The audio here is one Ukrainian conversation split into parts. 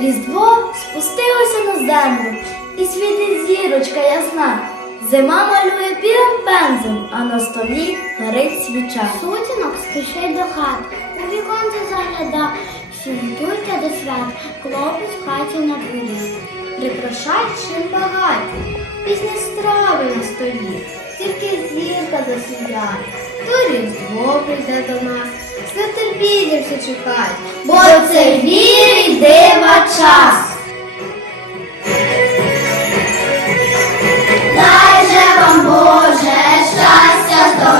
Різдво спустилося на землю, і світить зірочка ясна. Зима малює білим пензлем, а на столі горить свіча. Сутінок спішить до хат, у віконце загляда, всі йдуться до свят, хлопець хаті на дворі. Прикрашай чим багаті, пісні страви на столі, тільки зірка засіяє, то різдво прийде до нас, з терпіння все чекають, бо це вірить дива час. Дай же вам Боже щастя, здоров'я,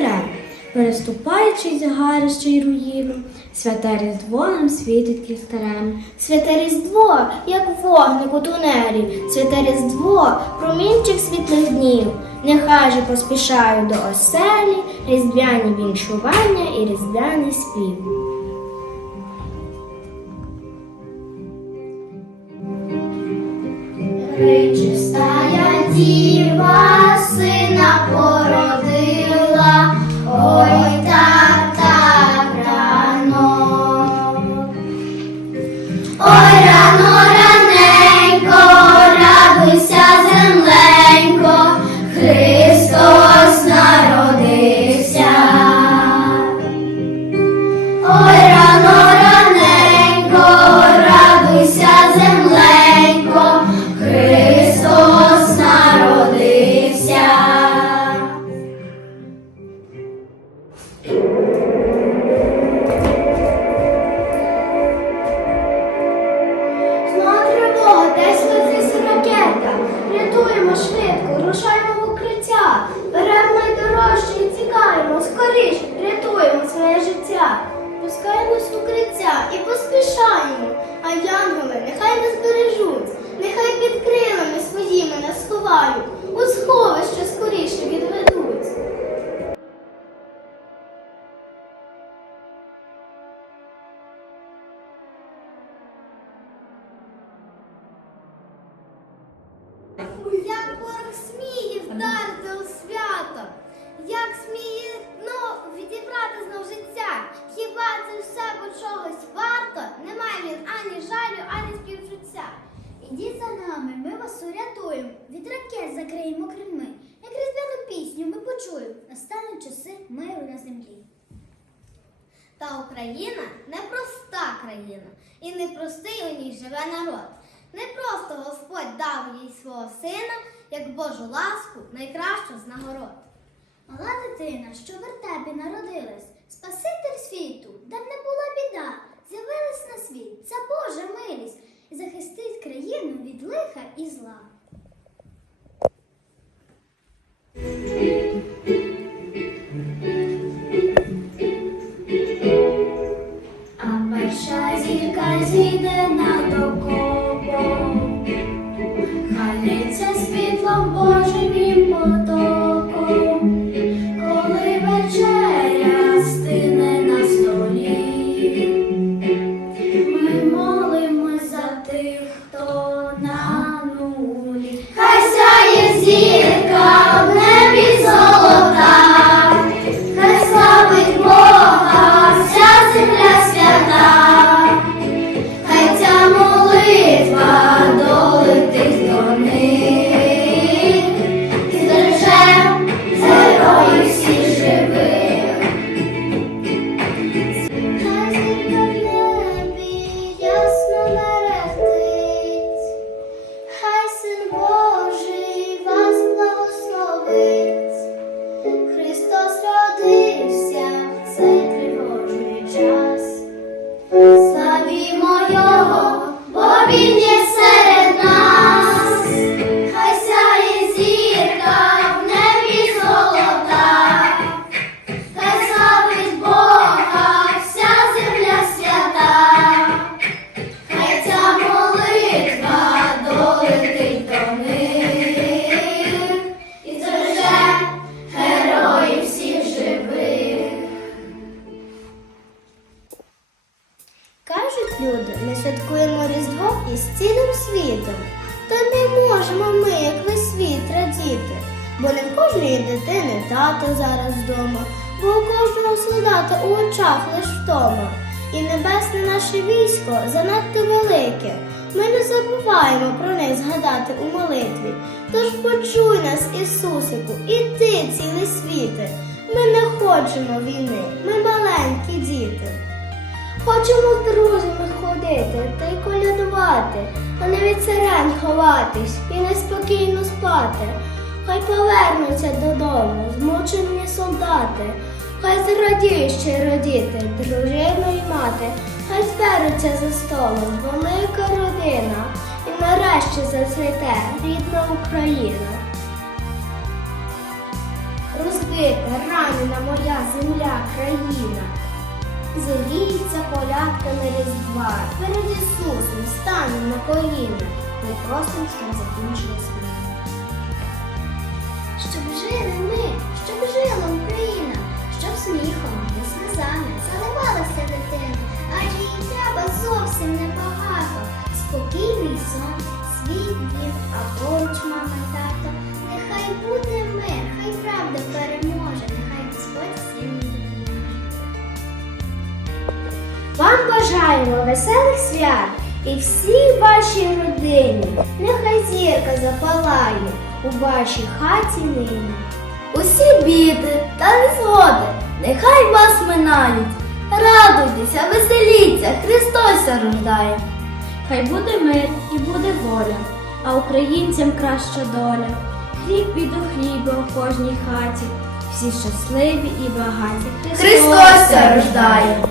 снігратів і сирен, переступаючи загарище й руїну, святе Різдво нам світить ліхтарем. Святе Різдво, як вогник у тунелі, святе Різдво, промінчик світлих днів. Нехай же поспішаю до оселі, різдвяні віншування і різдвяний спів. Пречистая діва Oi. Як ворог сміє вдарити у свято, як сміє ну, відібрати знов життя. Хіба це все по чогось варто? Немає він ані жалю, ані співчуття. Ідіть за нами, ми вас урятуємо, від ракет закриємо крильми. Як різдвяну пісню ми почуємо, настануть часи миру на землі. Та Україна непроста країна, і непростий у ній живе народ. Не просто Господь дав їй свого сина, як Божу ласку, найкращу з нагород. Мала дитина, що в вертепі народилась, Спаситель світу, із світом. Та не можемо ми, як весь світ, радіти, бо не в кожної дитини тато зараз вдома, бо у кожного солдата у очах лиш втома. І небесне наше військо занадто велике. Ми не забуваємо про них згадати у молитві. Тож почуй нас, Ісусику, і ти, цілий світе. Ми не хочемо війни, ми маленькі діти. Хочемо друзями ховатись і неспокійно спати. Хай повернуться додому змучені солдати, хай зрадіють щиро діти, дружина й мати, хай зберуться за столом велика родина, і нарешті зацвіте рідна Україна. Розбита, ранена моя земля, країна. Зеліться колядками різдва. Перед Ісусом станемо на коліна. Ми просимо, щоб закінчилась війна. Щоб жили ми, щоб жила Україна, щоб сміхом і сльозами заливалася дитина, адже їй треба зовсім небагато. Спокійний сон, свій дім, а поруч мама й тато. Нехай буде мир, хай правда переможе, нехай Господь всім допоможе. Вам бажаємо веселих свят і всій вашій родині. Нехай зірка запалає у вашій хаті нині. Усі біди та незгоди, нехай вас минають. Радуйтеся, веселіться, Христос рождає. Хай буде мир і буде воля, а українцям краща доля. Хліб від у хліба у кожній хаті, всі щасливі і багаті. Христос рождає!